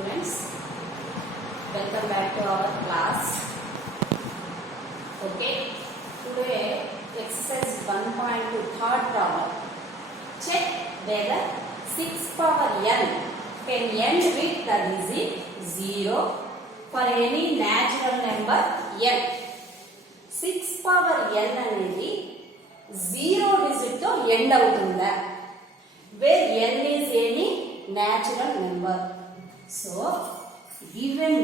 students, welcome back to our class. Okay, today exercise 1.2 third problem. Check whether 6 power n can end with the digit 0 for any natural number n. 6 power n అనేది 0 digit తో end అవుతుందా? Where n is any natural number. So, given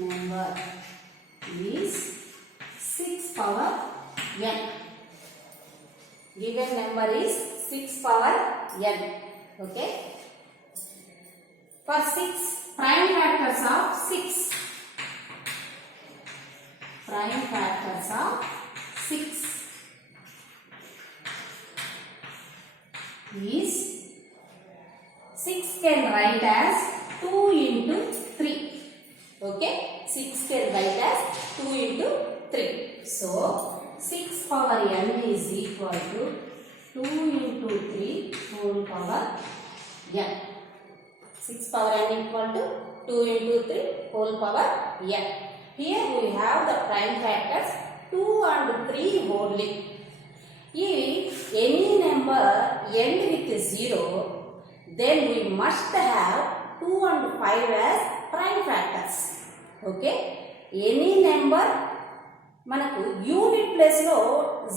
number is 6 power n. Given number is 6 power n. Okay. For 6 prime factors of 6. Prime factors of 6 is 6 can write as 2 into 3. Okay, 6 can write as 2 into 3. So, 6 power n is equal to 2 into 3 whole power n. 6 power n equal to 2 into 3 whole power n. Here we have the prime factors 2 and 3 only. If any number end with 0, then we must have 2 and 5 as prime factors. Okay? Any number మనకు unit place లో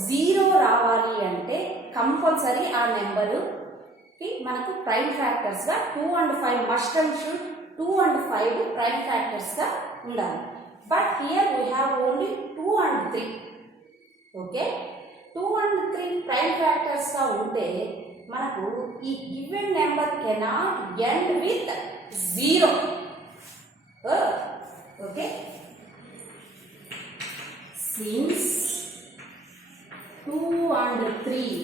0 రావాలి అంటే compulsory ఆ number కి మనకు prime factors గా 2 and 5 must and should 2 and 5 prime factors గా ఉండాలి. But here we have only 2 and 3. Okay, 2 and 3 prime factors గా ఉంటే మనకు ఈ given number cannot end with 0. Okay, since 2 and 3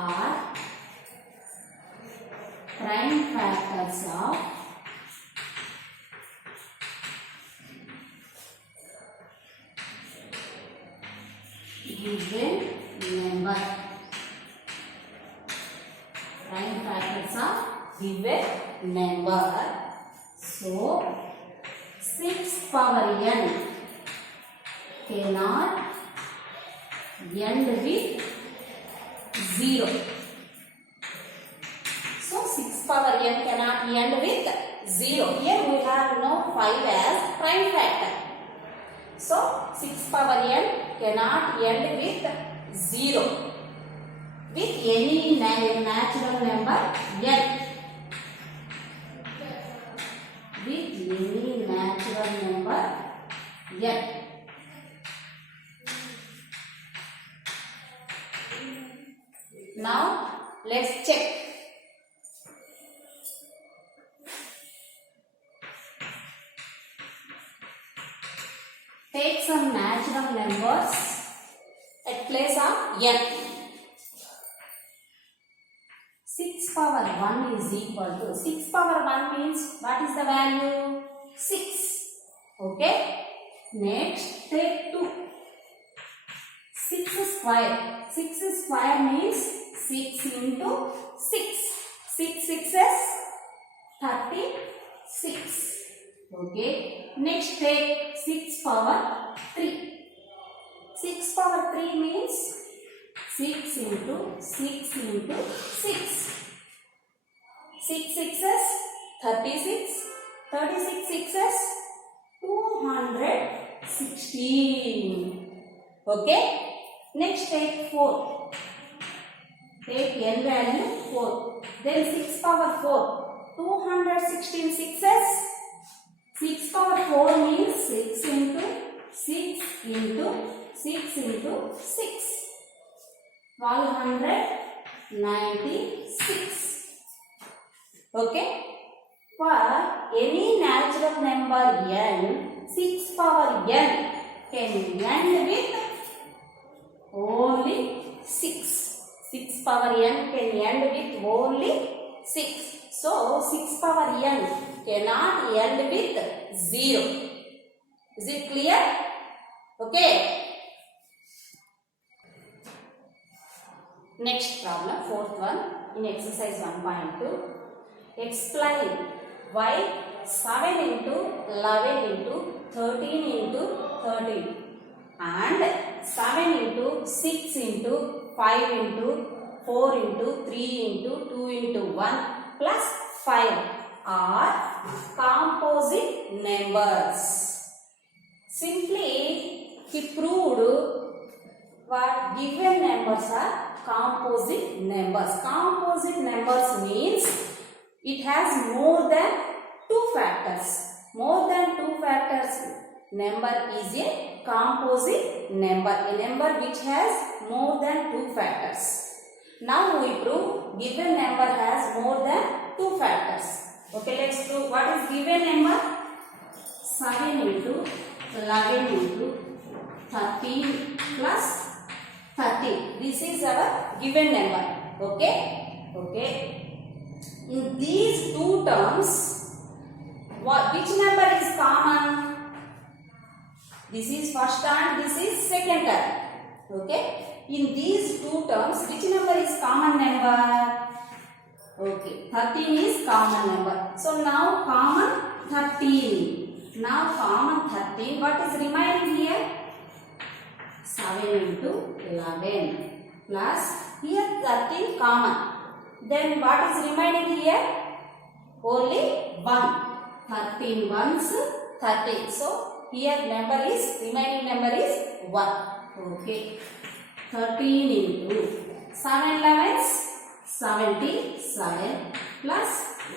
are prime factors of given number. Prime factors of given number. So, 6 power n cannot end with 0. So, 6 power n cannot end with 0. Here we have no 5 as prime factor. So, 6 power n cannot end with 0 with any natural number n. With any natural number n. Now, let's check. Take some natural numbers at place of n. 6 power 1 is equal to 6 power 1 means what is the value? 6. Okay. Next, take 2. 6 square. 6 square means 6 into 6. 6 6s 36. Okay. Next, take 6 power 3. 6 power 3 means 6 into 6 into 6. 6 6s 36. 36 6s 216. Okay. Next, take 4. Take n value 4. Then 6 power 4. 216 6s. 6 power 4 means 6 into 6 into 6 into 6. 1296. Okay. For any natural number n, 6 power n can end with only 6. 6 power n can end with only 6. So, 6 power n cannot end with 0. Is it clear? Okay. Next problem, fourth one, in exercise 1.2. Explain why 7 into 11 into 13 into 13 and 7 into 6 into 5 into 4 into 3 into 2 into 1 plus 5 are composite numbers. Simply he proved what given numbers are composite numbers. Composite numbers means it has more than 2 factors. More than 2 factors number is a composite number. A number which has more than 2 factors. Now we prove given number has more than 2 factors. Okay, let's prove what is given number. 7 into 11 into 13 plus 30. This is our given number. Okay. In these two terms, which number is common? This is first term, this is second term. Okay. In these two terms, which number is common number? Okay. 13 is common number. So now common 13. Now common 13. What is remaining here? 7 into 11 plus here 13 common. Then what is remaining here? Only 1. 13 ones 13. So here remaining number is 1. Okay. 13 into 7 11s 77 plus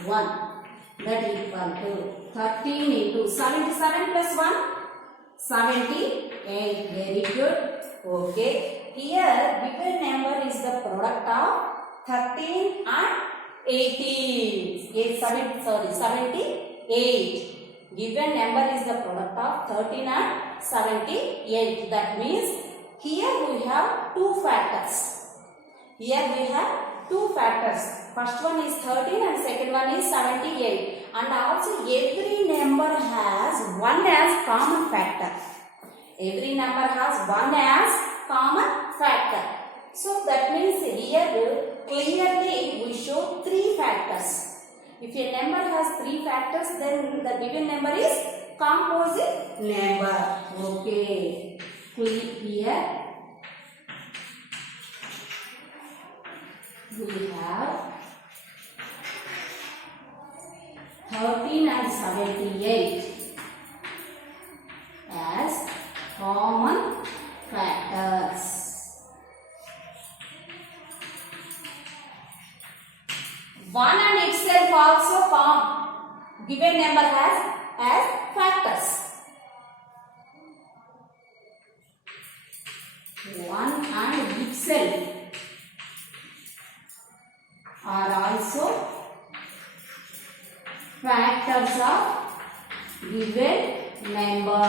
1. That is equal to 13 into 77 plus 1. 78. Very good. Okay. Here given number is the product of 13 and 18. 78. Given number is the product of 13 and 78. That means here we have 2 factors. Here we have 2 factors. First one is 13 and second one is 78. And also every number has 1 as common factor. Every number has 1 as common factor. So that means here clearly we show 3 factors. If a number has 3 factors, then the given number is composite number. Okay. Here we have 13 and 78 as common factors. One and itself also given number has as factors. 1 and itself are also factors of given number.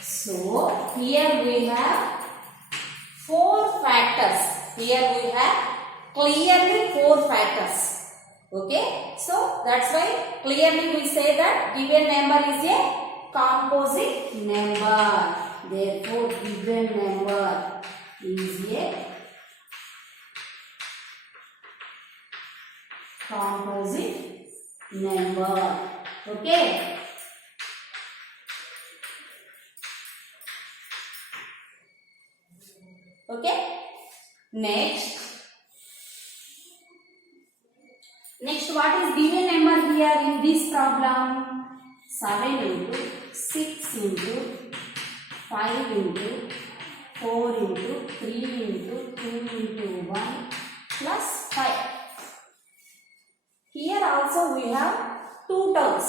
So here we have 4 factors. Here we have clearly 4 factors. Okay. So that's why clearly we say that given number is a composite number. Therefore given number is a composite number. Okay. Okay. Next what is given number here in this problem? 7 into 6 into 5 into 4 into 3 into 2 into 1 plus 5. Here also we have 2 terms.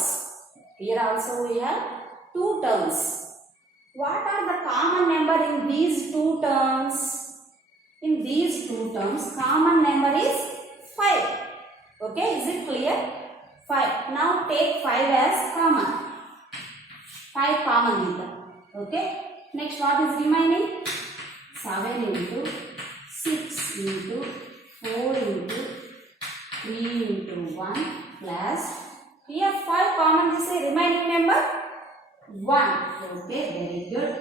What are the common number in these 2 terms? In these 2 terms, common number is 5. Okay, is it clear? 5. Now take 5 as common. 5 common. Okay. Next, what is remaining? 7 into 6 into 4 into 3 into 1 plus here 5 common is a remaining number 1. Okay, very good.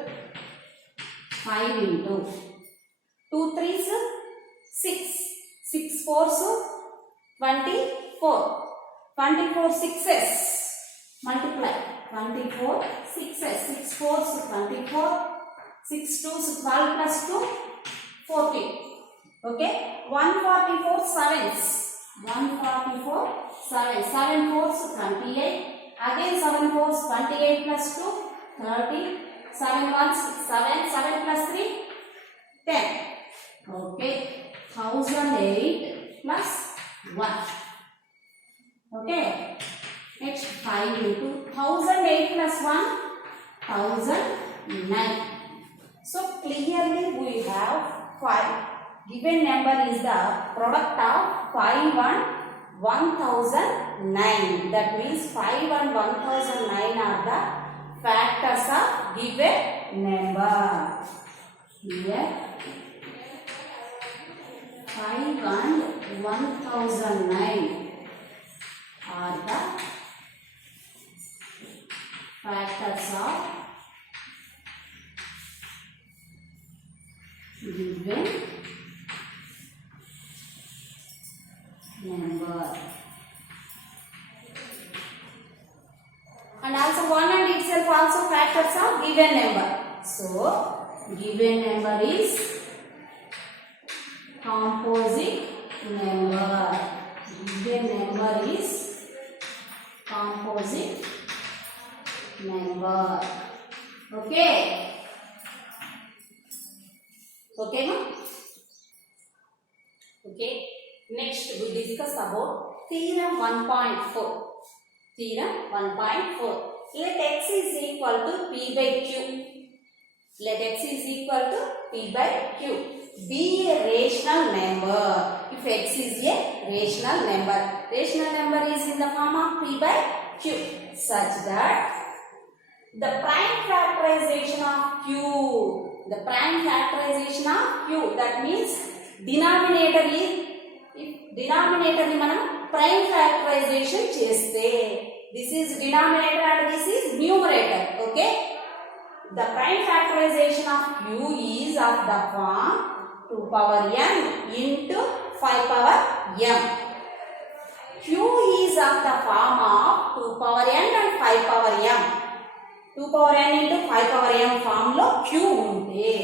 5 into 2 3s 6. 6 4s 24. 24 6s. Multiply. 24 6s. 6 4s 24. 6 2s 12 plus 2 40. Okay. 144 7s. 144 7. 7 4s 28. Again 7 4s 28 plus 2 30. 7 1s 7. 7 plus 3 10. Okay. 1008 plus 1. Okay. Next 5 into 1008 plus 1 1009. So clearly we have 5. Given number is the product of 5 and 1009. That means 5 and 1009 are the factors of given number. Here 5 and 1009 are the factors of given number. And also 1 and itself also factors of given number. So given number is composite number. Given number is composite number. Okay. Okay, ma? Okay. Next we discuss about theorem 1.4. Theorem 1.4. Let x is equal to p by q. Let x is equal to p by q. Be a rational number. If x is a rational number is in the form of p by q, such that the prime factorization of q, that means denominator మనం prime factorization చేస్తే, this is denominator and this is numerator. Okay, the prime factorization of q is of the form 2 power n into 5 power m. Q is of the form of 2 power n and 5 power m. 2 power n into 5 power m form lo q unte,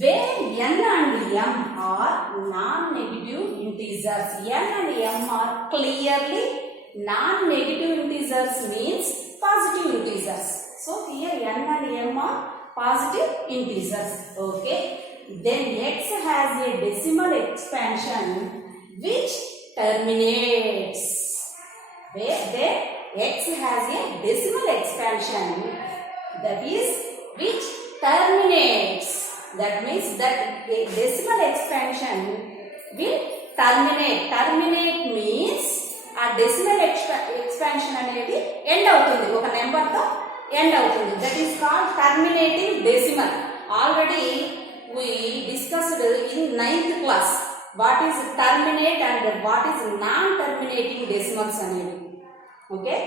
where n and m are non-negative integers. N and m are clearly non-negative integers, means positive integers. So here n and m are positive integers. Okay. Then x has a decimal expansion which terminates. Where x has a decimal expansion, that is which terminates. That means that a decimal expansion will terminate. Terminate means a decimal expansion అనేది end అవుతుంది, ఒక number తో end అవుతుంది. That is called terminating decimal. Already we discussed in 9th class what is terminate and what is non-terminating decimals అనేది. Okay,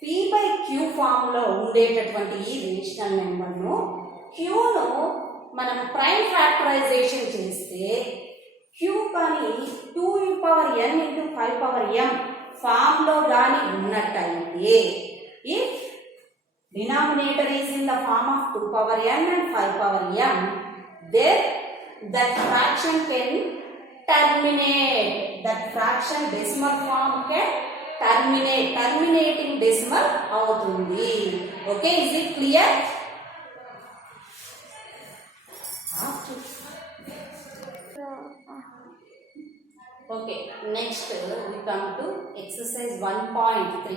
p by q form లో ఉండేటటువంటి ఈ rational number ను q ను మనం ప్రైమ్ ఫ్యాక్టరైజేషన్ చేస్తే q కానీ 2 power n into 5 power m form లో గాని ఉన్నట్టయితే, if denominator is in the form of 2 power n and 5 power m, then that fraction can terminate. That fraction decimal form can terminate. Terminating decimal avutundi. Okay, is it clear? Okay, next we come to exercise 1.3.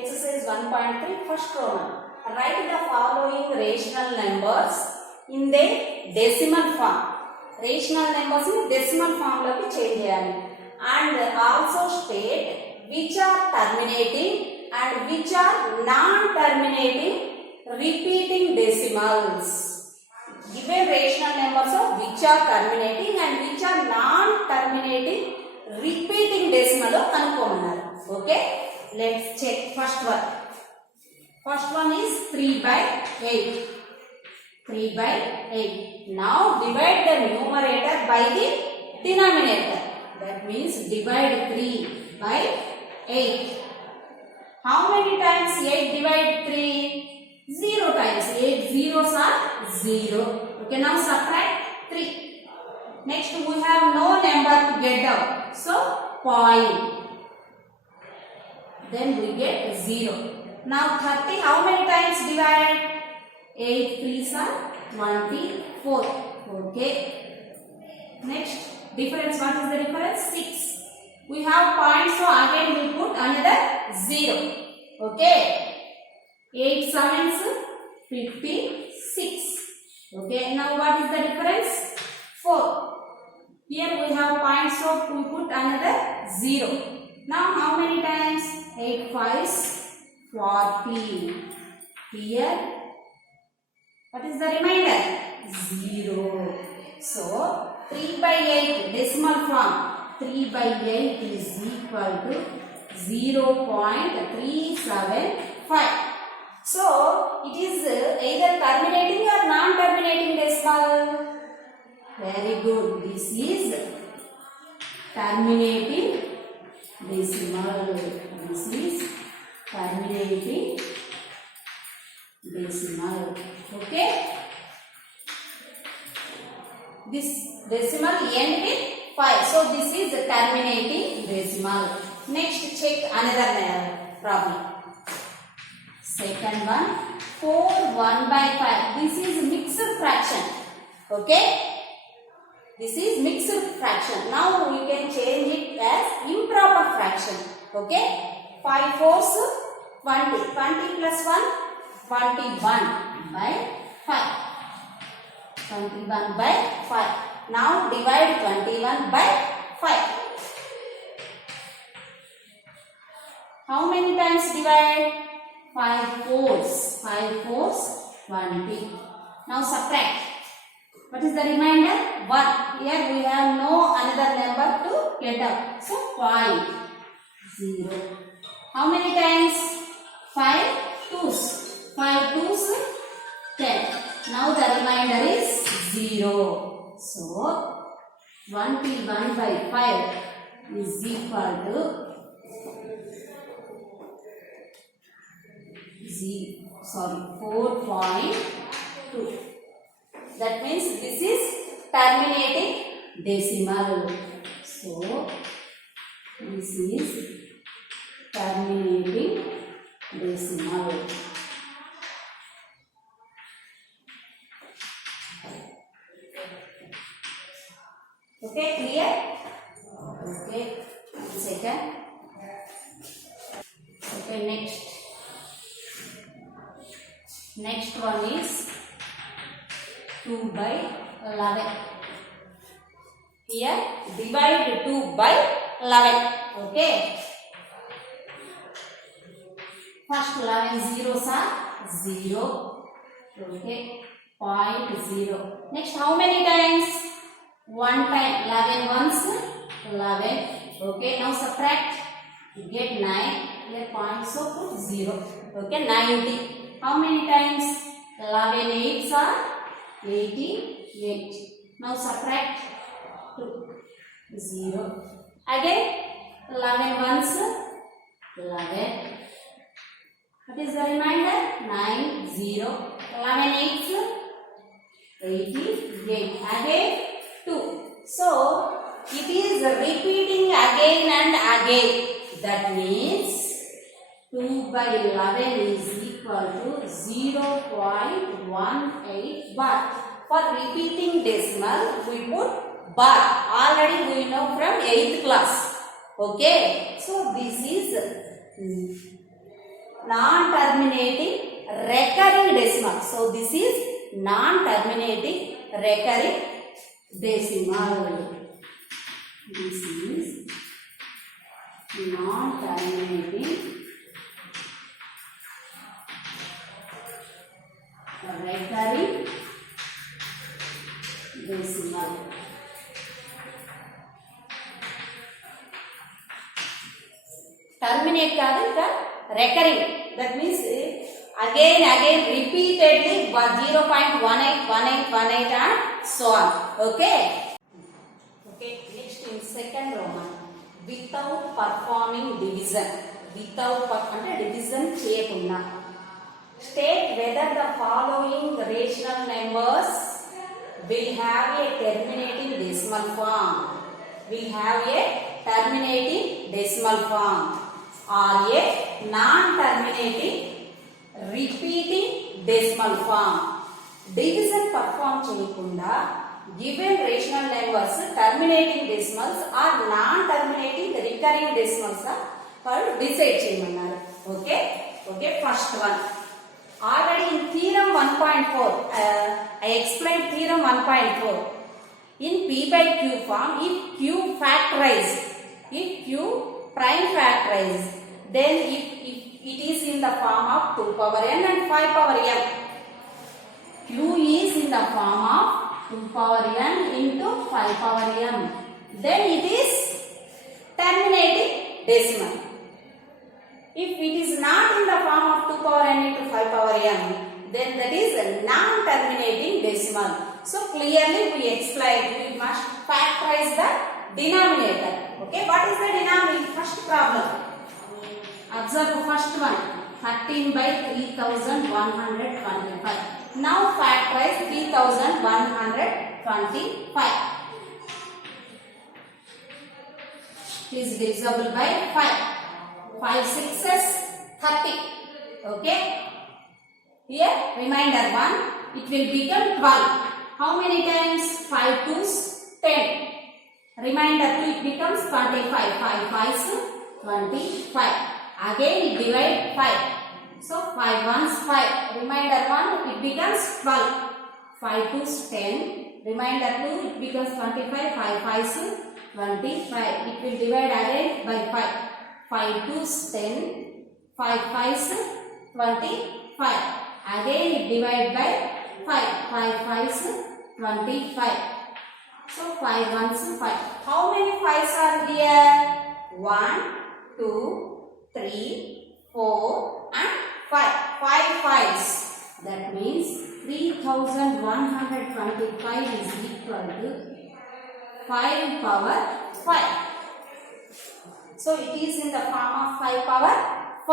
Exercise 1.3, first Roman. Write the following rational numbers in their decimal form. Rational numbers in decimal form loki change cheyali, and also state which are terminating and which are non-terminating repeating decimals. Given rational numbers of which are terminating and which are non-terminating repeating decimal kanukomannaru. Okay, let's check first one. First one is 3 by 8. 3 by 8. Now divide the numerator by the denominator. That means divide 3 by 8. How many times 8 divide 3? 0 times. 8 zeros are 0. Okay, now subtract 3. Next we have no number to get down. So, point. Then we get 0. Now 30, how many times divide? 8 3s are 24. Okay. Next, difference. What is the difference? 6. We have points, so again we put another 0. Okay. 8 sevens 56. Okay. Now what is the difference? 4. Here we have points, so we put another 0. Now how many times? 8 5s 40. Here, what is the remainder? 0. So, 3 by 8 decimal form. 3 by 8 is equal to 0.375. So, it is either terminating or non-terminating decimal. Very good. This is terminating decimal. This is terminating decimal. Okay. This decimal end with 5. So this is terminating decimal. Next, check another problem. Second one, 4 1 by 5. This is mixed fraction. Okay. This is mixed fraction. Now we can change it as improper fraction. Okay. 5 fours 20. 20 plus 1, 21 by 5. 21 by 5. Now divide 21 by 5. How many times divide? 5 fours. 5 fours 20. Now subtract. What is the remainder? 1. Here we have no another number to get up. So 5. 0. How many times? 5 twos. 5 twos 10. Now the remainder is 0. So 21 by 5 is equal to 4.2. That means this is terminating decimal. So this is terminating decimal. Okay, clear? Okay, second. Okay, next one is 2 by 11. Here divide 2 by 11. Okay. First 11 zeros are 0. Okay. 0.0. Next, how many times? 1 time. 11 ones 11. Okay. Now subtract. You get 9. Here point, so put 0. Okay. 90. How many times? 11 eights are 88. Now subtract 2. 0. Again 11 ones 11. What is the remainder? 9 0. 11 eights 88. Again 2. So it is repeating again and again. That means 2 by 11 is equal to 0.18 bar. For repeating decimal, we put bar. Already we know from 8th class. Okay. So this is non-terminating recurring decimal. So this is non-terminating recurring decimal. This is non-terminating recurring decimal. Terminate kaadu recurring. That means again repeatedly 0.181818 and so on. Okay. Next in second Roman, without performing division, అంటే division చేయకుండా, state whether the following rational numbers will have a terminating decimal form, or a non-terminating repeating decimal form. Division perform చేయకుండా given rational numbers terminating decimals or non-terminating recurring decimals వాళ్ళు decide చేయమన్నారు. Okay, first one already in theorem 1.4 I explained theorem 1.4. In p by q form, if q prime factorized, then if it is in the form of 2 power n and 5 power n, q is in the form of 2 power n into 5 power m, then it is terminating decimal. If it is not in the form of 2 power n into 5 power m, then that is a non-terminating decimal. So clearly we explained we must factorize the denominator. Okay, what is the denominator? First problem. Observe the first one. 13 by 3125. Now factorize 3125. It is divisible by 5. 5 6s 30. Okay. Here remainder 1. It will become 12. How many times? 5 2s 10. Remainder 2 it becomes 25. 5 5s 25. Again it divide 5. So 5 1s 5. Remainder 1 it becomes 12. 5 2s 10. Remainder 2 it becomes 25. 5 5s 25. It will divide again by 5. 5 2s 10. 5 5s 25. Again it divide by 5. 5 5s 25. So 5 1s 5. How many 5s are here? 1 2 3 4 and 5. 5 5s. That means 3125 is equal to 5 power 5. So it is in the form of 5 power 5.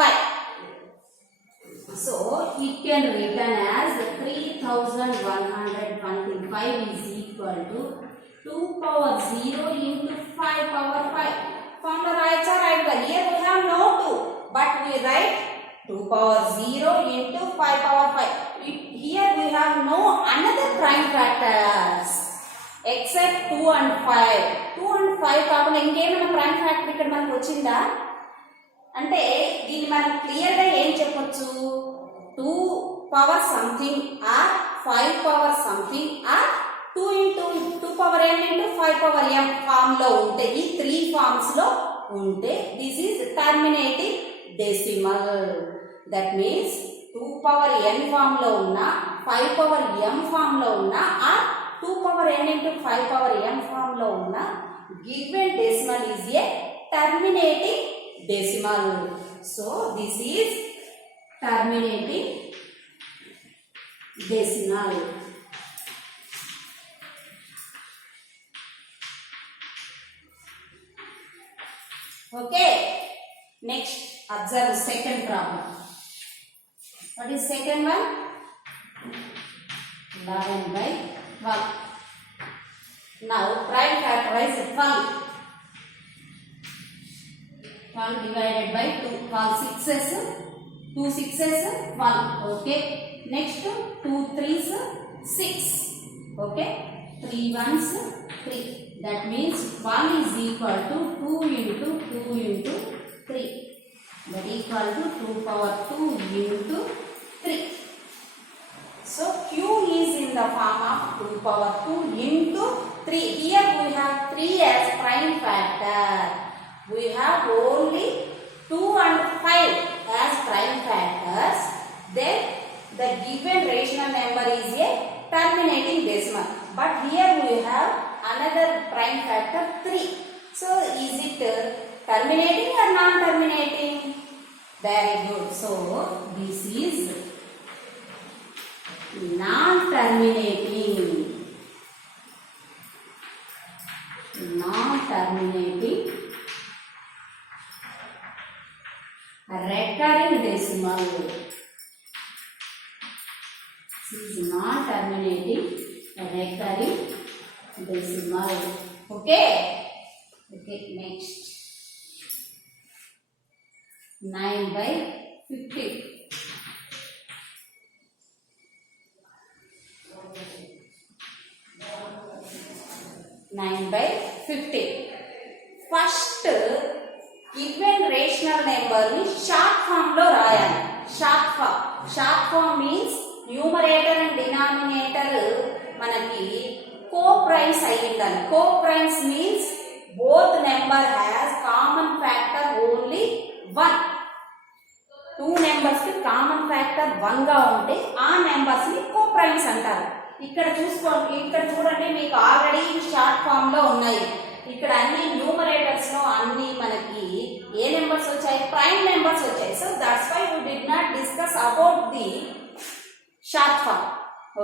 So it can written as 3125 is equal to 2 power 0 into 5 power 5. Formula writes are right. Here we have no 2, but we write 2 power 0 into 5 power 5. Here we have no another prime factors except 2 and 5. 2 and 5 కాకుండా ఇంకేమైనా prime factor ఇక్కడ మనకు వచ్చిందా అంటే దీన్ని మనం clear గా ఏం చెప్పొచ్చు? 2 power something or 5 power something or 2 into 2 power n into 5 power m form లో ఉంటే, ఈ 3 ఫార్మ్స్ లో ఉంటే this is terminating decimal. That means 2 power n form లో ఉన్న, 5 పవర్ m ఫామ్ లో ఉన్న, or 2 power n into 5 power m form lo unna given decimal is a terminating decimal. So this is terminating decimal. Okay. Next, observe second problem. What is second one? 11 by 12. Now prime factorize 12. 12 divided by 2. 12 6s. 2 6s 12. Okay. Next 2 3s 6. Okay. 3 1s 3. That means 1 is equal to 2 into 2 into 3. That equal to 2 power 2 into 3. So q is in the form of 2 power 2 into 3. Here we have 3 as prime factor. We have only 2 and 5 as prime factors. Then the given rational number is a terminating decimal. But here we have another prime factor 3. So is it terminating or non-terminating? Very good. So this is non-terminating recurring decimal. This is non-terminating recurring decimal. Okay, next 9/50. 9/50. First given rational number ni short form lo రాయాలి. Short form means numerator and denominator మనకి co-primes అయి ఉండాలి. Co-primes means both number has common factor only 1. Two numbers కి common factor 1 గా ఉంటే ఆ numbers ని co-primes అంటారు. ఇక్కడ చూసుకోండి, ఇక్కడ చూడండి, మీకు ఆల్రెడీ షార్ట్ ఫామ్ లో ఉన్నాయి. ఇక్కడ అన్ని న్యూమరేటర్స్ లో అన్ని మనకి ఏ నెంబర్స్ వచ్చాయి? ప్రైమ్ నెంబర్స్ వచ్చాయి. So that's why we did not discuss about the short form.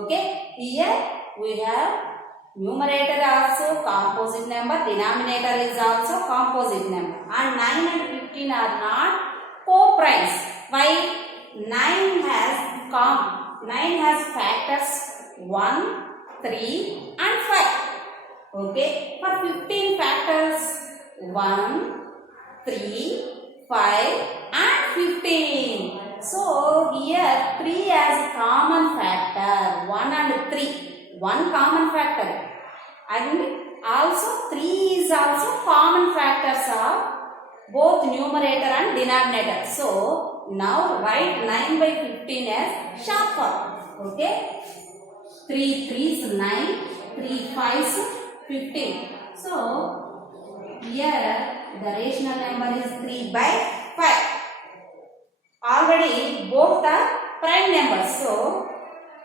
Okay, here we have numerator also composite number, denominator is also composite number, and 9 and 15 are not co-primes. Why? 9 has factors 1, 3 and 5. Okay, for 15 factors 1, 3, 5 and 15. So here 3 has a common factor 1 and 3. 1 common factor, and also 3 is also common factors of both numerator and denominator. So now write 9/15 as short form. Okay, 3 3s 9, 3 5s 15. So here the rational number is 3/5. Already both are prime numbers. So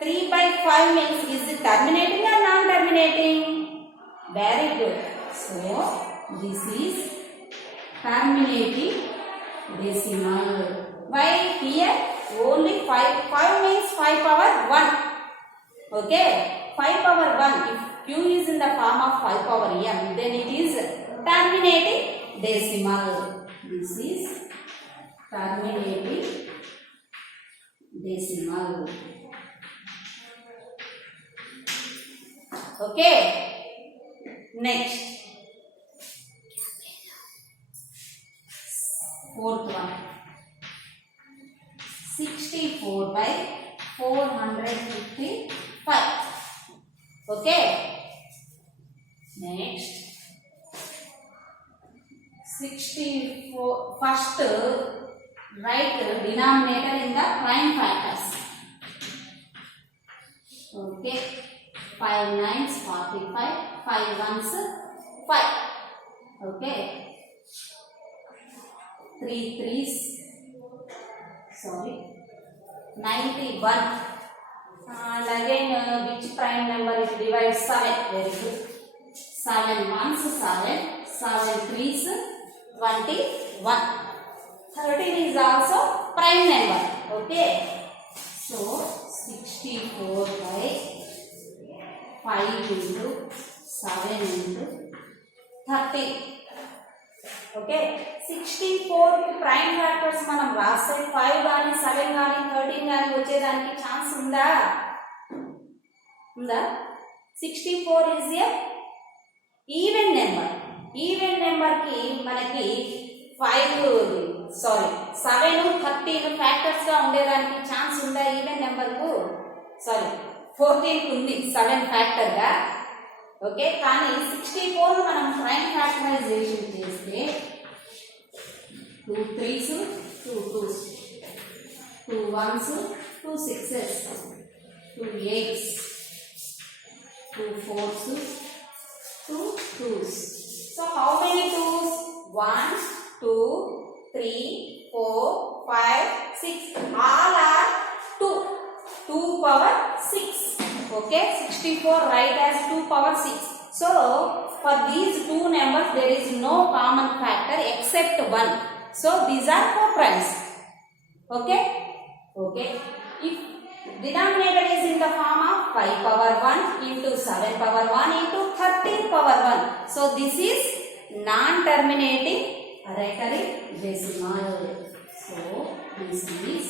3/5 means is it terminating or non-terminating? Very good. So this is terminating decimal. Why here only 5? 5 means 5 power 1. Okay, 5 power 1. If q is in the form of 5 power m, then it is terminating decimal. This is terminating decimal. Okay, next fourth one, 64/455. Okay, next 64. First write denominator in the prime factors. Okay, 5 9s 45, 5 1s 5. Okay, 3 3s 91. And again which prime number it divides? 7. Very good. 7 1s 7, 7 3s 21. 13 is also prime number. Okay, so 64/5 into 7 into 30. Okay, 64 కి prime factors మనం రాస్తే 5 గాని 7 గాని 13 గాని వచ్చేదానికి chance ఉందా? 64 is a even number. Even number కి మనకి 7 13 ఫ్యాక్టర్స్ గా ఉండేదానికి ఛాన్స్ ఉందా? ఈవెన్ నెంబర్ కు 14 ఉంది 7 ఫ్యాక్టర్ గా. ఓకే, కానీ 64 మనం ప్రైమ్ ఫ్యాక్టరైజేషన్ చేస్తే 2 3s 2 2s 2 1s 2 6s 2 8s 2 4s 2 2s. So how many 2s? 1 2 3 4 5 6. All are 2 power 6. Okay, 64 write as 2 power 6. So for these two numbers there is no common factor except 1. So these are co-primes. Okay, if Denominator is in the form of 5 power 1 into 7 power 1 into 13 power 1. So this is non-terminating recurring decimal. So this is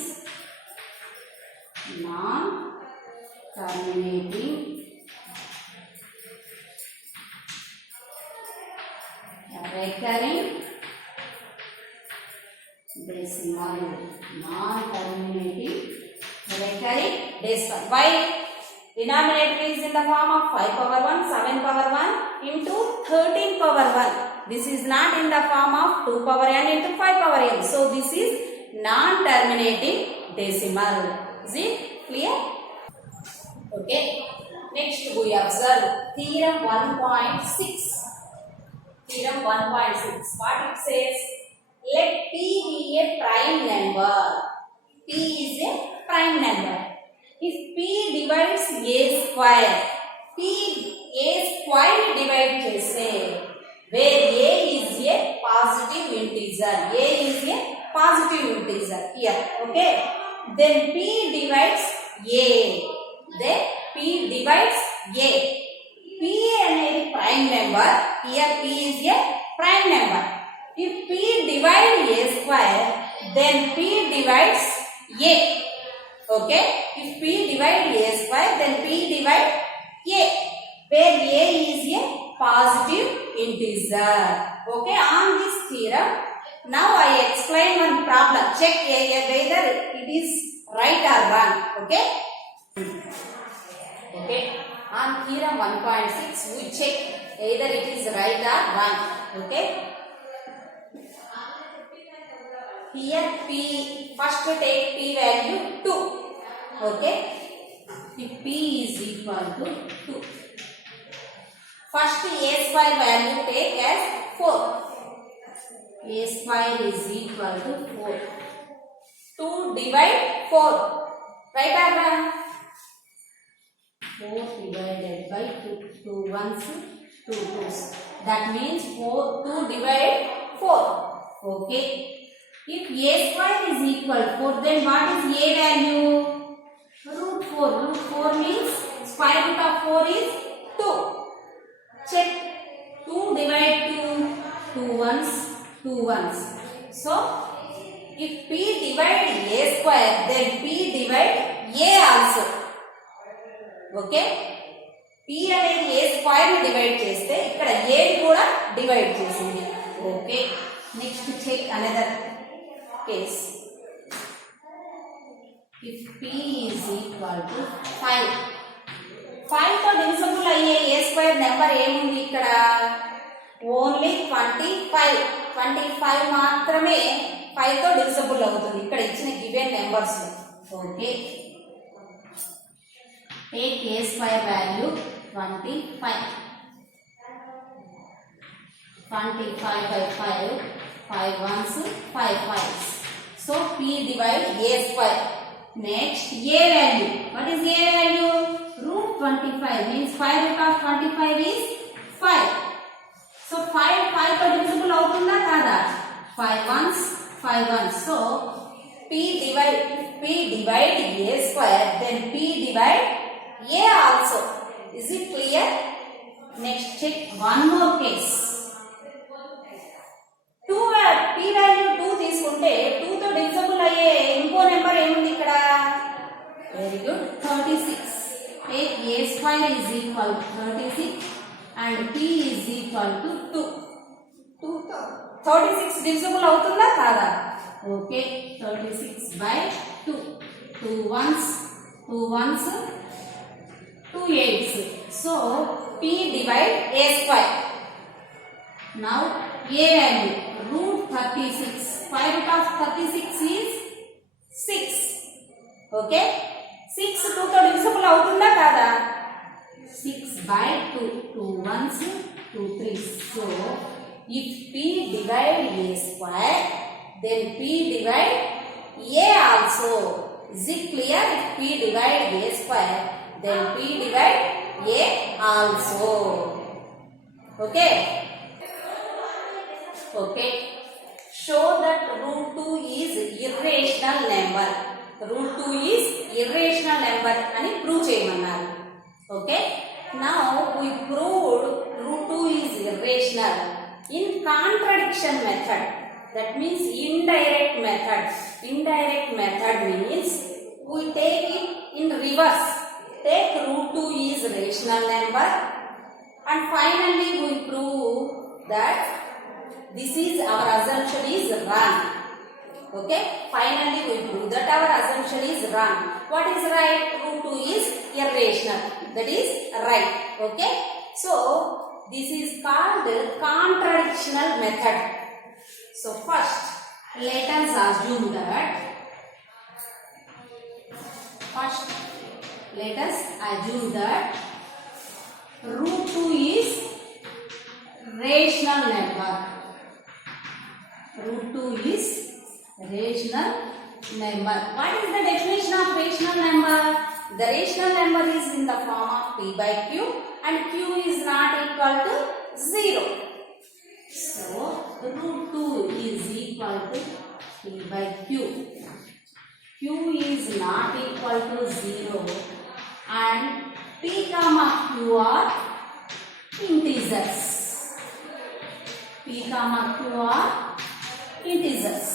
non-terminating recurring decimal. Non-terminating recurring decimal. Why? Denominator is in the form of 5 power 1, 7 power 1 into 13 power 1. This is not in the form of 2 power n into 5 power n. So this is non-terminating decimal. Is it clear? Okay. Next we observe theorem 1.6. Theorem 1.6. What it says? Let P be a prime number. P is a prime number. If P divides A square, P A square divide chese, where A is a positive integer. A is a positive integer here. Okay. Then P divides A. Then P divides A. P అనేది prime number. Here P is a prime number. If P divides A square, then P divides A. Okay. If P divides A square, then P divides A. Where A is a positive integer. Okay. On this theorem, now I explain one problem. Check whether it is right or wrong. Okay. Okay. On theorem 1.6, we check either it is right or wrong. Okay. Here P, first take P value 2. Okay. If P is equal to 2. First A square value take as 4. A square is equal to 4. 2 divide 4. Right or wrong? 4 divided by 2. 2 ones, 2 twos. That means 2 divide 4. Okay. If A square is equal to 4, then what is A value? Root 4. Root 4 means square root of 4 is 2. Check. 2 divide 2. 2 ones, 2 ones. So, if P divide A square, then P divide A also. Okay. P అనేది A square ని divide చేస్తే ఇక్కడ A కూడా divide చేసింది. Okay. Next check another case. If P is equal to 5. 5 తో divisible అయ్యే A square number ఏముంది ఇక్కడ? ఓన్లీ 25. 25 మాత్రమే 5 తో డివిజిబుల్ అవుతుంది ఇక్కడ ఇచ్చిన given numbers. Okay. Take A square value 25. 25 by 5. 5 ones, 5 5s. So P divide A square. Next A value. What is A value? Root 25 means square root of 25 is 5. So 5 to divisible avutunda kada? 5 ones, 5 ones. So P divide A square, then P divide A also. Is it clear? Next check one more case. P value 2 తీసుకుంటే 2 తో divisible అయ్యే ఇంకో number ఏముంది ఇక్కడ? Very good, 36. Take A square is equal to 36 and P is equal to 2. 2 తో 36 divisible అవుతుందా కాదా? Okay. 36 by 2. 2 ones, 2 ones, 2 8s. So P divide A square. Now A value root 36. Square root of 36 is 6. Okay. 6 2 తో divisible అవుతుందా కాదా? 6 by 2. 2 ones, 2 3s. So if P divide A square, then P divide A also. Is it clear? If P divide A square, then P divide A also. Okay. Okay. Show that root 2 is irrational number. root 2 is irrational number అని prove చేయమన్నారు. Okay, now we proved root 2 is irrational in contradiction method. That means indirect method. Indirect method means we take it in reverse. Take root 2 is rational number and finally we prove that this is our assumption is wrong. Okay, finally we prove that our assumption is wrong. What is right? Root 2 is irrational. That is right. Okay, so this is called contradictional method. So first let us assume that root 2 is rational number. Root 2 is rational number. What is the definition of rational number? The rational number is in the form of p by q and q is not equal to 0. So root 2 is equal to p by q. Q is not equal to 0 and p comma q are integers. P comma q are integers.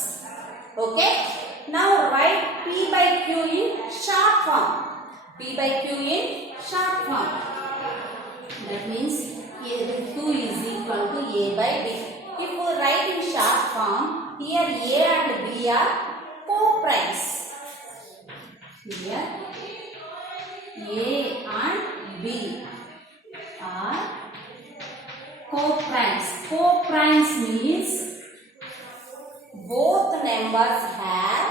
Okay, now write p by q in short form. P by q in short form. That means root 2 is equal to a by b. If we write in short form, here a and b are co-primes. Here a and b are co-primes. Co-primes means both numbers have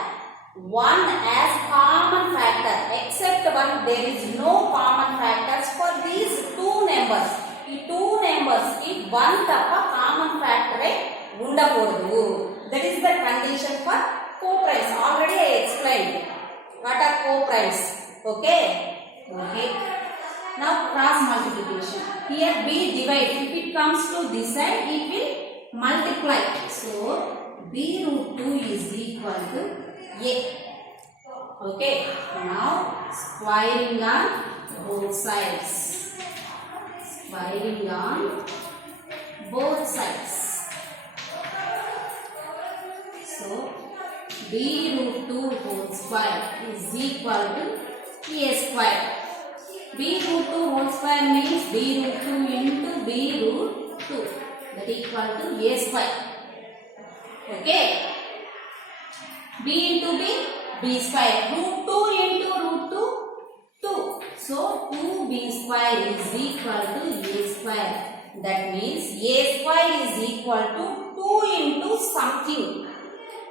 one as common factor, except one there is no common factors for these two numbers. ఈ two numbers కి one తప్ప common factor ఉండకూడదు. That is the condition for co-primes. Already I explained what are co-primes. Okay. Now cross multiplication. Here b divide. If it comes to this side, it will multiply. So b root 2 is equal to a. Okay. Now squaring on both sides. Squaring on both sides. So b root 2 whole square is equal to a square. B root 2 whole square means b root 2 into b root 2. That equal to a square. Okay. B into b, b square. Root 2 into root 2, 2. So 2b square is equal to a square. That means a square is equal to 2 into something.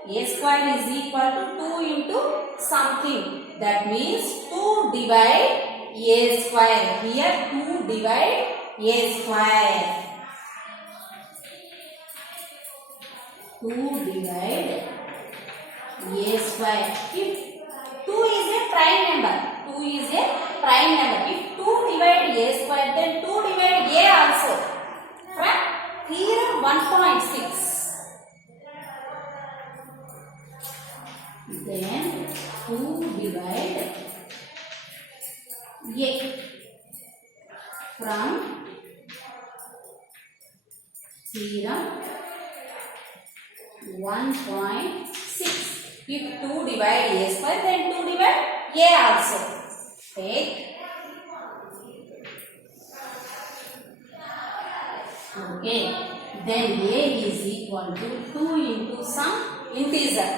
A square is equal to 2 into something. That means 2 divide a square. Here 2 divide a square. 2 divide a square. If 2 is a prime number. 2 is a prime number. If 2 divide a square, then 2 divide a also. From theorem 1.6. Then 2 divide a from theorem 1.6. If 2 divide a square, then 2 divide a also. Take okay. Then a is equal to 2 into some integer.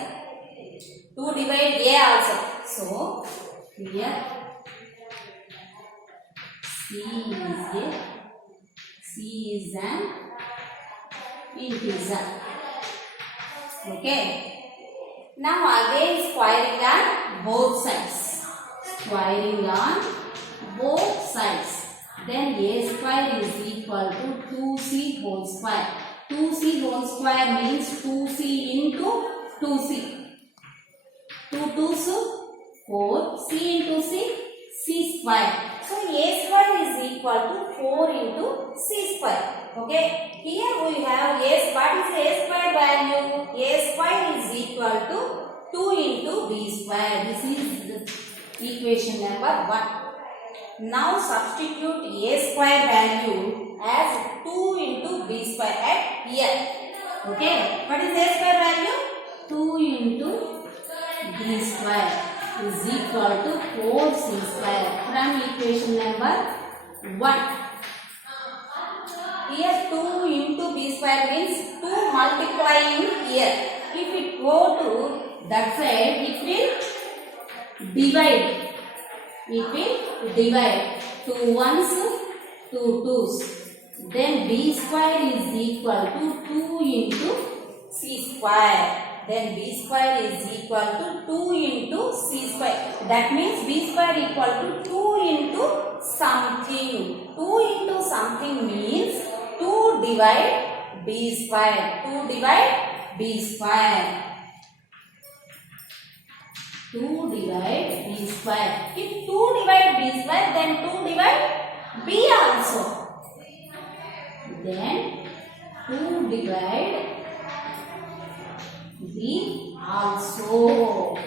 2 divide a also. So here C is an integer. Okay. Now again squaring on both sides. Squaring on both sides. Then a square is equal to 2c whole square. 2c whole square means 2c into 2c. 2 2s 4. C into c, c square. So a square is equal to 4 into c square. Okay. Here we have a. What is a square value? A square is equal to 2 into b square. This is the equation number 1. Now substitute a square value as 2 into b square at here. Okay, what is a square value? 2 into b square is equal to 4c square from equation number 1. Here 2 into b square means 2 multiplying here. If it go to that side, it will divide. It will divide. 2 ones, 2 twos. Then b square is equal to 2 into c square. Then b square is equal to 2 into c square. That means b square equal to 2 into something. 2 into something means 2 divide b square. 2 divide b square. 2 divide b square. If 2 divide b square, then 2 divide b also. Then 2 divide b also.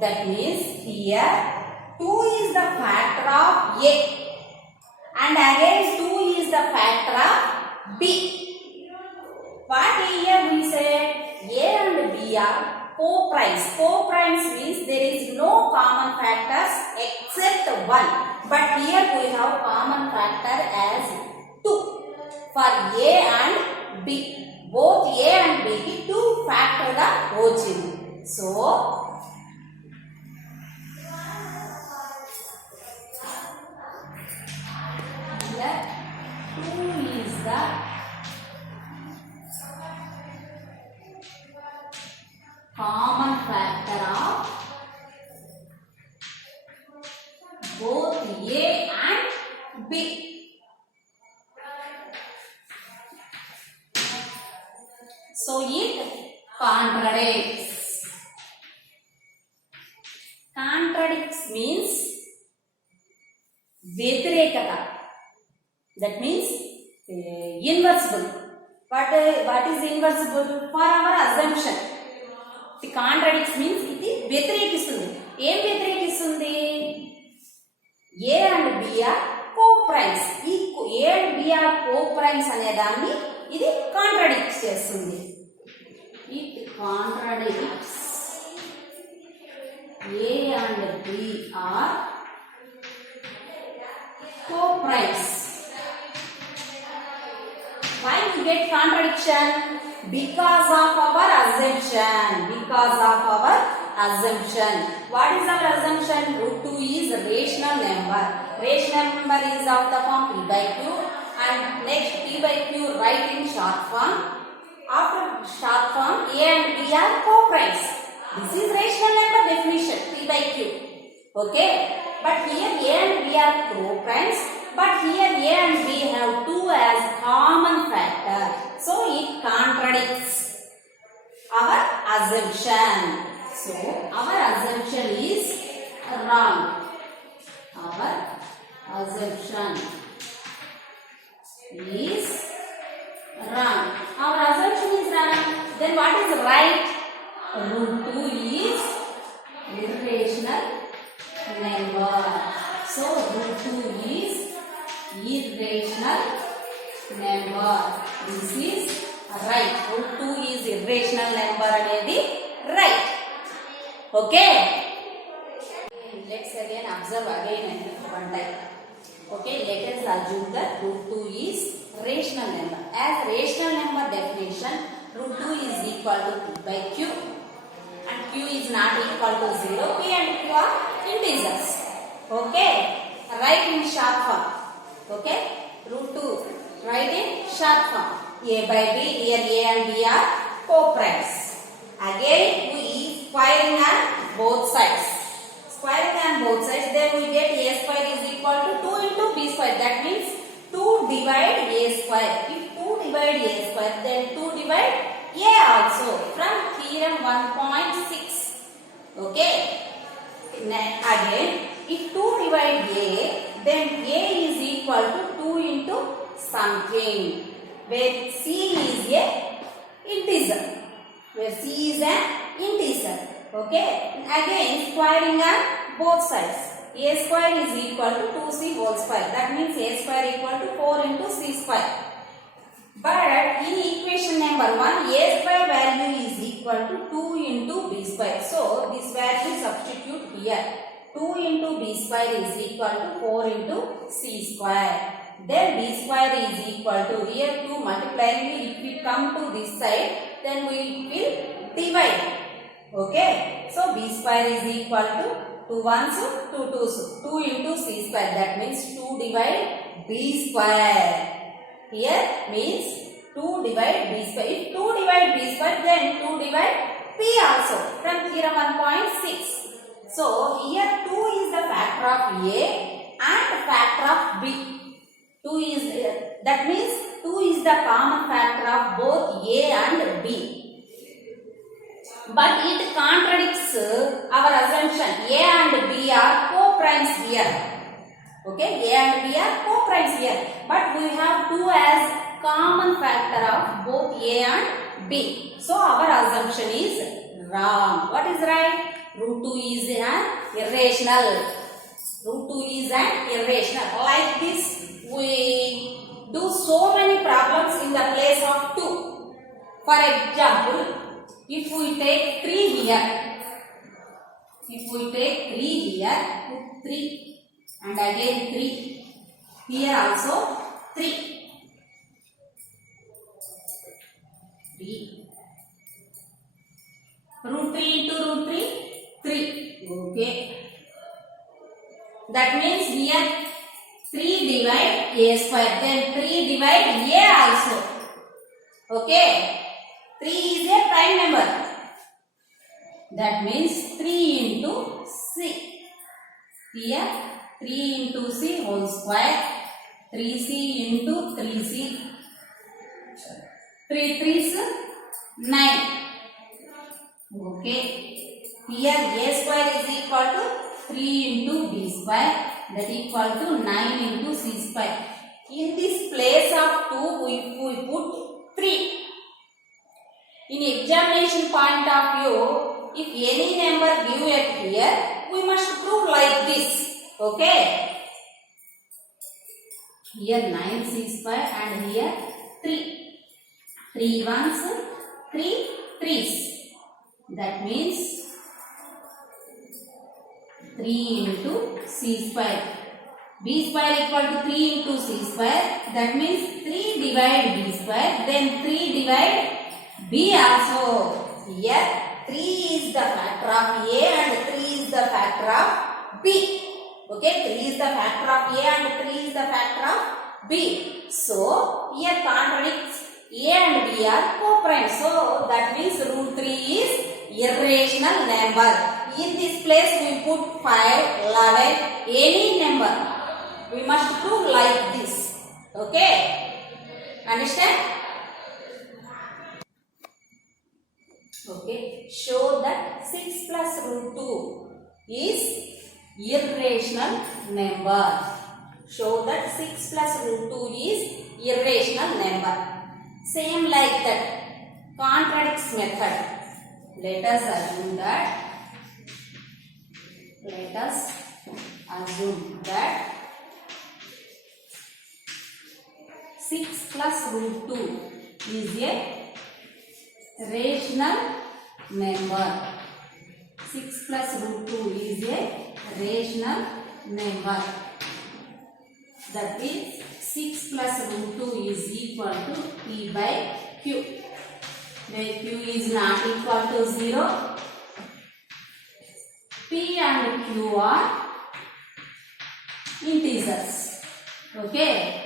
That means here 2 is the factor of a and again 2 is the factor of b. What here we said? A and b are co-primes. Co-primes means there is no common factors except 1. But here we have common factor as 2 for a and b. Both a and b to factor the origin. So here 2 is the common factor of both a and b. So it contradicts. Contradicts means vyatirekata. That means inversible. What is inversible? For our assumption. The contradicts means ఇది వ్యతిరేకిస్తుంది. ఏం వ్యతిరేకిస్తుంది? A and B are co-primes. ఈ A and B are co-primes అనే దాన్ని ఇది contradict చేస్తుంది. It contradicts A and B are co-primes. Why we get contradiction? Because of our assumption. Because of our assumption. What is our assumption? Root 2 is a rational number. Rational number is of the form p by q. And next p by q write in short form. After short form, a and b are co-primes. This is rational number definition, p by q. Okay? But here a and b are co-primes. But here a and b have 2 as common factor. So it contradicts our assumption. So our assumption is wrong. Our assumption is wrong. Our assumption is wrong. Then what is right? Root 2 is irrational number. So root 2 is irrational number. This is right. Root 2 is irrational number అనేది right. Okay. Let's again observe again one time. Okay. Let us assume that root 2 is rational number. As rational number definition, root 2 is equal to p by q and q is not equal to 0. P and q are integers. Okay. Write in sharp form. Okay. Root 2 write in sharp form. A by b, here a and b are co-primes. Again we squaring on both sides. Squaring on both sides, then we get a square is equal to 2 into b square. That means 2 divide a square. If 2 divide a square, then 2 divide a also from theorem 1.6. Okay. Again, if 2 divide a, then a is equal to 2 into something, where c is a integer. where c is an integer. Okay, again squaring on both sides. A square is equal to 2c whole square. That means a square equal to 4 into c square. But in equation number 1, a square value is equal to 2 into b square. So this value substitute here. 2 into b square is equal to 4 into c square. Then b square is equal to, here 2 multiplying, if we come to this side, then we will divide. Okay, so b square is equal to 2 ones, 2 twos, 2 into c square. That means 2 divide b square. Here means 2 divide b square. If 2 divide b square, then 2 divide p also from theorem 1.6. So here 2 is the factor of a and factor of b. 2 is that means 2 is the common factor of both a and b. But it contradicts our assumption a and b are co-primes here. Okay, a and b are co-primes here. But we have 2 as common factor of both a and b. So our assumption is wrong. What is right? Root 2 is an irrational. Root 2 is an irrational. Like this, we do so many problems in the place of 2. For example, if we take 3 here, put 3 and again 3. Here also 3. 3. Root 3 into root 3, 3. Okay. That means here 3 divide a square. Then 3 divide a also. Okay. 3 is a prime number. That means 3 into c. Here 3 into c whole square. 3c into 3c. 3 3s 9. Okay. Here a square is equal to 3 into b square. That equal to 9 into c square. In this place of 2, we put 3. In examination point of view, if any number given here, we must prove like this. Okay. Here 9c square and here 3. 3 ones, 3 threes. That means 3 into c square. B square equal to 3 into c square. That means 3 divide b square. Then 3 divide b also. Here 3 is the factor of a and 3 is the factor of b. Okay, 3 is the factor of a and 3 is the factor of b. So here contradicts a and b are co-prime. So that means root 3 is irrational number. In this place we put 5, 11, any number. We must prove like this. Okay, understand? Okay, show that 6 plus root 2 is irrational number. Show that 6 plus root 2 is irrational number. Same like that, contradicts method. Let us assume that 6 plus root 2 is a rational number. 6 plus root 2 is a rational number. That means 6 plus root 2 is equal to p by q. Where q is not equal to 0. P and q are integers. Okay.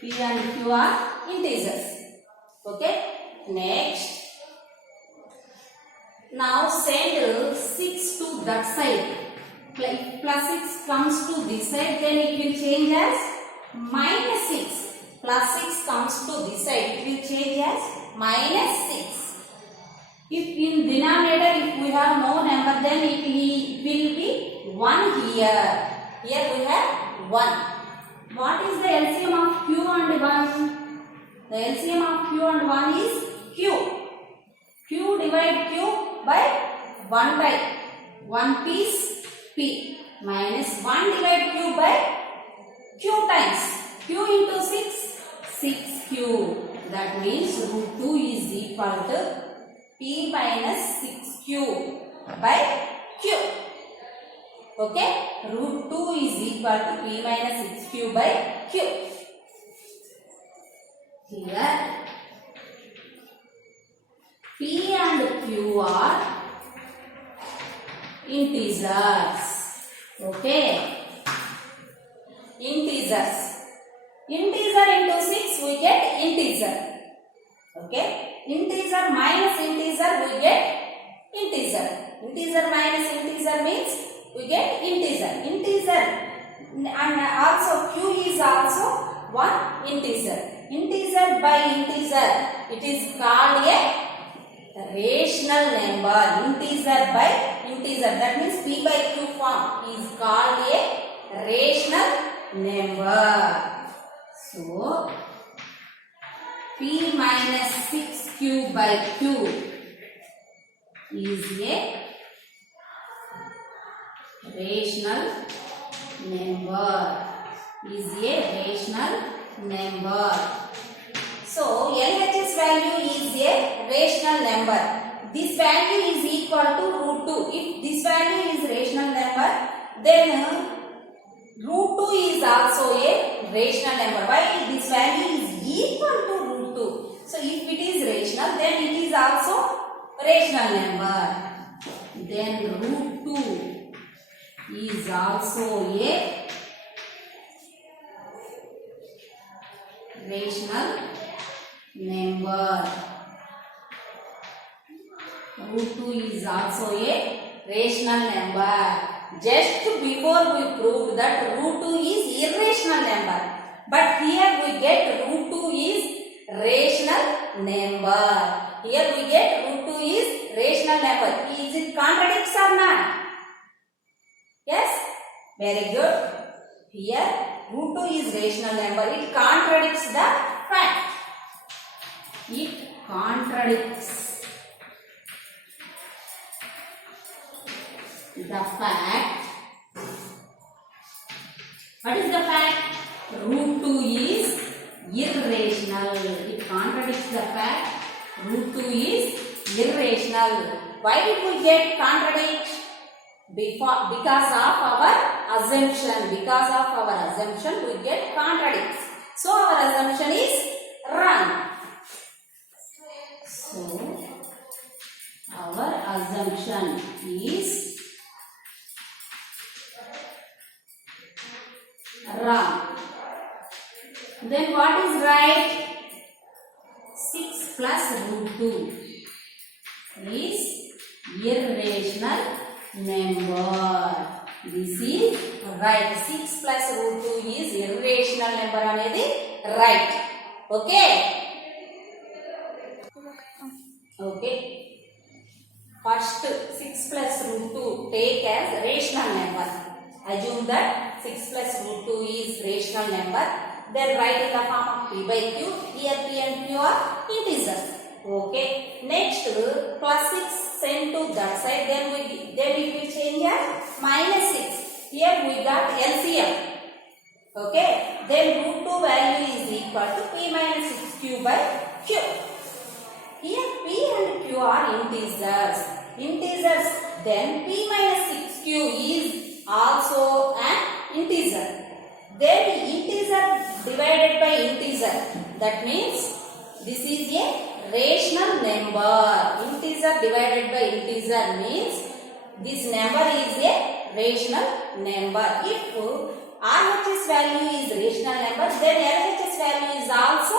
P and q are integers. Okay. Next. Now send 6 to that side. If plus 6 comes to this side, then it will change as minus 6. Plus 6 comes to this side, it will change as minus 6. If in denominator, if we have no number, then it will be 1 here. Here we have 1. What is the LCM of q and 1? The LCM of q and 1 is q. Q q divide q by 1 by 1 piece p minus 1 divide q by q times q into 6 6q. That means root 2 is equal to p minus 6q by q. Okay, root 2 is equal to p minus 6q by q. Here p and q are integers. Okay, integers. Integer into 6 we get integer. Okay, integer minus integer we get integer. Integer minus integer means we get integer. Integer and also q is also one integer. Integer by integer, it is called a rational number. Integer by integer, that means p by q form is called a rational number. So p minus 6q by q is a rational number. Is a rational number. So LHS value is a rational number. This value is equal to root 2. If this value is rational number, then root 2 is also a rational number. Why? This value is equal to root 2. So if it is rational, then it is also rational number. Then root 2 is also a rational number. Root 2 is also a rational number. Just before we proved that root 2 is irrational number, but here we get root 2 is rational number. Here we get root 2 is rational number. Is it contradicts or not? Yes? Very good. Here root 2 is rational number. It contradicts the fact. It contradicts the fact. What is the fact? Root 2 is irrational. It contradicts the fact root 2 is irrational. Why did we get contradict? Because of our assumption. Because of our assumption we get contradicts. So our assumption is wrong. So our assumption is wrong. Then what is right? 6 plus root 2 is irrational number. This is right. 6 plus root 2 is irrational number anedi right. Okay. Okay. First 6 plus root 2 take as rational number. Assume that 6 plus root 2 is rational number. Then write in the form of p by q. Here p and q are integers. Okay. Next plus 6 send to that side. Then it will change as minus 6. Here we got LCM. Okay. Then root 2 value is equal to p minus 6q by q. Here p and q are integers. Integers. Then p minus 6q is also an integer. Then integer divided by integer. That means this is a rational number. Integer divided by integer means this number is a rational number. If RHS value is rational number, then LHS value is also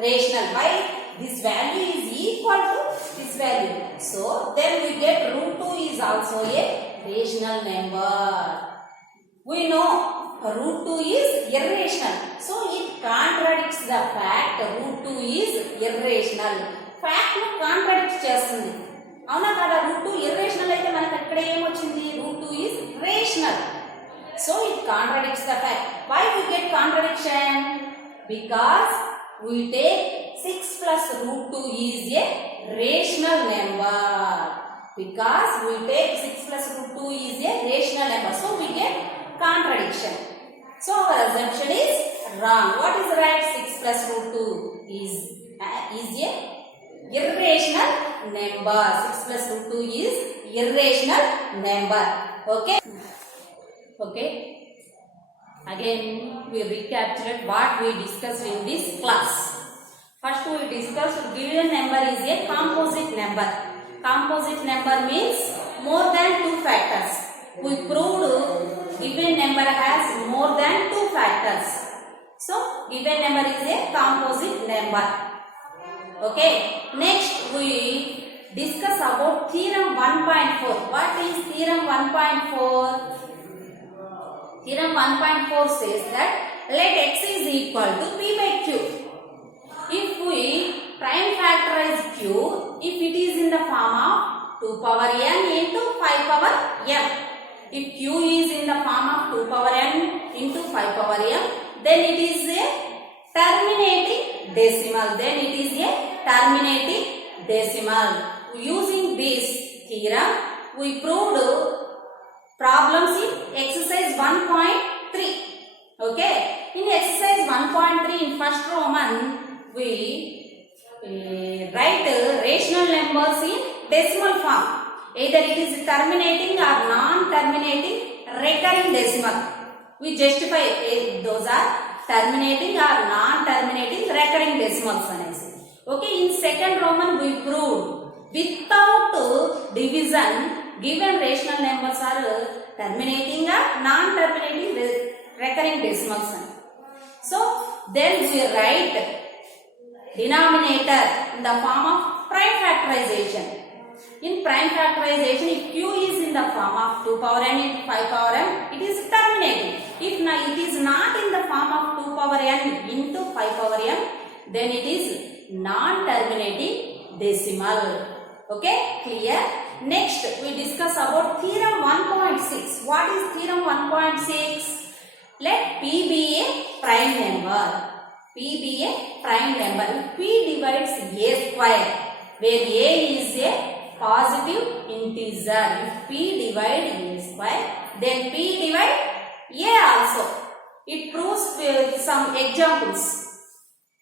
rational. Why? This value is equal to this value. So then we get root 2 is also a rational number. We know root 2 is irrational. So it contradicts the fact root 2 is irrational. Fact no contradicts చేస్తుంది. అవునా కదా? root 2 irrational అయితే మనకి ఇక్కడ ఏమొచ్చింది? root 2 is rational. So it contradicts the fact. Why we get contradiction? Because we take 6 plus root 2 is a rational number. Because we take 6 plus root 2 is a rational number. So we get contradiction. So our assumption is wrong. What is right? 6 plus root 2 is a irrational number. 6 plus root 2 is irrational number. Okay. Okay. Again we recaptured what we discussed in this class. First we discussed given number is a composite number. Composite number means more than 2 factors. We proved given number has more than 2 factors. So given number is a composite number. Okay. Next we discuss about theorem 1.4. What is theorem 1.4? Theorem 1.4 says that let x is equal to p by q. If we prime factorize q, if it is in the form of 2 power n into 5 power m. If q is in the form of 2 power n into 5 power m, then it is a terminating decimal. Then it is a terminating decimal. Using this theorem, we proved problems in exercise 1.3. Okay. In exercise 1.3 in first Roman, we write rational numbers in decimal form. Either it is terminating or non-terminating recurring decimal. We justify those are terminating or non-terminating recurring decimals. Okay. In second Roman, we proved without division, given rational numbers are terminating or non-terminating recurring decimals. So then we write denominator in the form of prime factorization. In prime factorization, if q is in the form of 2 power n into 5 power m, it is terminating. If it is not in the form of 2 power n into 5 power m, then it is non-terminating decimal. Okay, clear? Next, we discuss about theorem 1.6. What is theorem 1.6? Let p be a prime number. P be a prime number. If p divides a square, where a is a positive integer. If p divide a square, then p divide a also. It proves with some examples.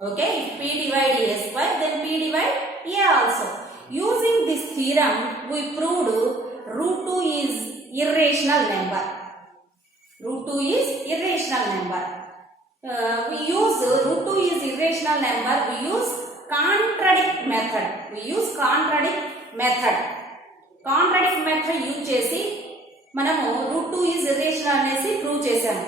Okay, if p divide a square, then p divide a also. Using this theorem, we proved root 2 is irrational number. Root 2 is irrational number. We use root 2 is irrational number. We use contradict method. Contradict method use చేసి మనము root 2 is irrational అనేసి prove చేసాము.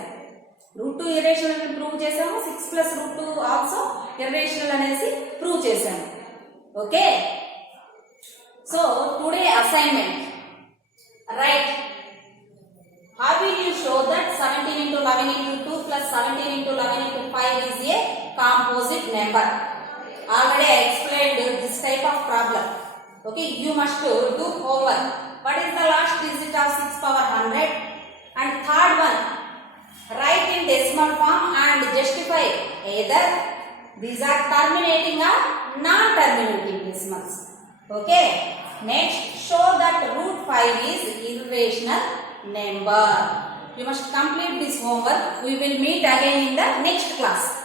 root 2 irrational అని prove చేసాము. 6 plus root 2 also irrational అనేసి prove చేసాము. Okay. So today assignment, write how will you show that 17 into 11 into 2 plus 17 into 11 into 5 is a composite number. Already I explained this type of problem. Okay, you must do homework. What is the last digit of 6 power 100? And third one, write in decimal form and justify either these are terminating or non-terminating decimals. Okay. Next, show that root 5 is irrational number. You must complete this homework. We will meet again in the next class.